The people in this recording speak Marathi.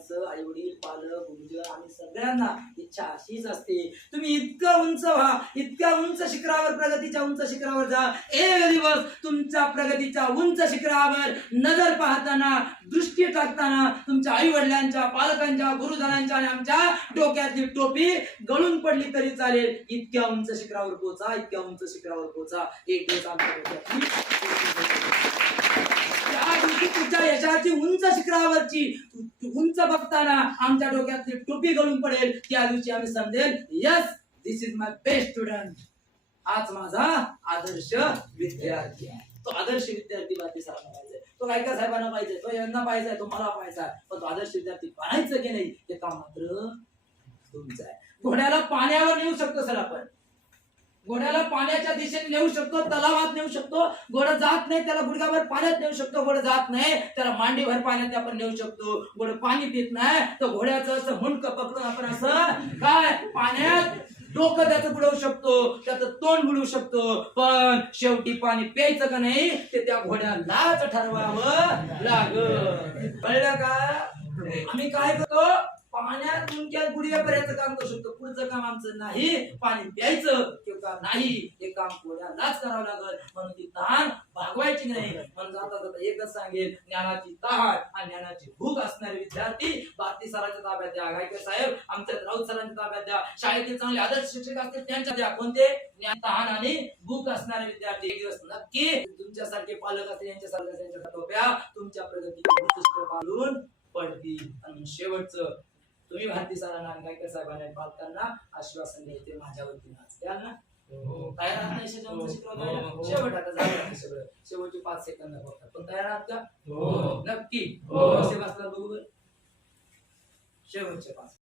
माणसं आई वडील पालक गुरुजन आणि सगळ्यांना इच्छा अशीच असते. तुम्ही इतकं उंच व्हा इतक्या उंच शिखरावर प्रगतीच्या उंच शिखरावर जा. एक दिवस तुमच्या प्रगतीच्या उंच शिखरावर नजर पाहताना दृष्टी टाकताना तुमच्या आई वडिलांच्या पालकांच्या गुरुजनांच्या आणि आमच्या डोक्यातली टोपी गळून पडली तरी चालेल. इतक्या उंच शिखरावर पोचा इतक्या उंच शिखरावर पोचा एक दिवस आमच्या डोक्यातली त्या दिवशी तुमच्या यशाची उंच शिखरावरची उंच बघताना आमच्या डोक्यातली टोपी गळून पडेल. त्या दिवशी आम्ही समजेल yes this is my best student हाच माझा आदर्श विद्यार्थी आहे. तो आदर्श विद्यार्थी भारती सरांना पाहिजे. तो गायका साहेबांना पाहिजे तो यांना पाहिजे तो मला पाहिजे पण तो आदर्श विद्यार्थी पाहायचं की नाही हे काम मात्र तुमचं आहे. घोड्याला पाण्यावर नेऊ शकतो सर आपण? घोड्याला पाण्याच्या दिशेने नेऊ शकतो तलावात नेऊ शकतो. घोडा जात नाही त्याला गुडघाभर पाण्यात नेऊ शकतो. घोडा जात नाही त्याला मांडीभर पाण्यात आपण नेऊ शकतो. घोडं पाणी पित नाही तर घोड्याचं असं मुंडक पकडून आपण असं काय? पाण्यात डोकं त्याचं बुडवू शकतो. त्याचं तोंड बुडवू शकतो. पण शेवटी पाणी प्यायचं का नाही ते त्या घोड्यालाच ठरवावं लाग कळलं का? आम्ही काय करतो? पाण्यात तुमच्या बुडवेपर्यंत काम करू शकतो. पुढचं काम आमचं नाही. पाणी प्यायचं किंवा नाही हे काम कोणालाच करावं लागल म्हणून ती तहान भागवायची नाही. म्हणून जाता जाता एकच सांगेल ज्ञानाची तहान आणि ज्ञानाची भूक असणारे विद्यार्थी भारती सरांच्या ताब्यात द्या गायकर साहेब आमच्या राऊत सरांच्या ताब्यात द्या शाळेतील चांगले आदर्श शिक्षक असतील त्यांच्या द्या. कोणते? ज्ञान तहान आणि भूक असणारे विद्यार्थी. एक दिवस नक्की तुमच्यासारखे पालक असतील यांच्यासारखे त्यांच्या टोप्या तुमच्या प्रगती पालून पडतील. आणि शेवटचं तुम्ही भारती सरांना आणि गायकर साहेबांना पालकांना आश्वासन द्यायचे माझ्या वतीनं द्याल ना? तयार आहात ना यशाच्या शिखरावर जायला? शेवट आता झालं सगळं. शेवटचे पाच सेकंद फक्त पण तयार आहात का? नक्की. हो. बसला बघू बरं. शेवटचे पाच.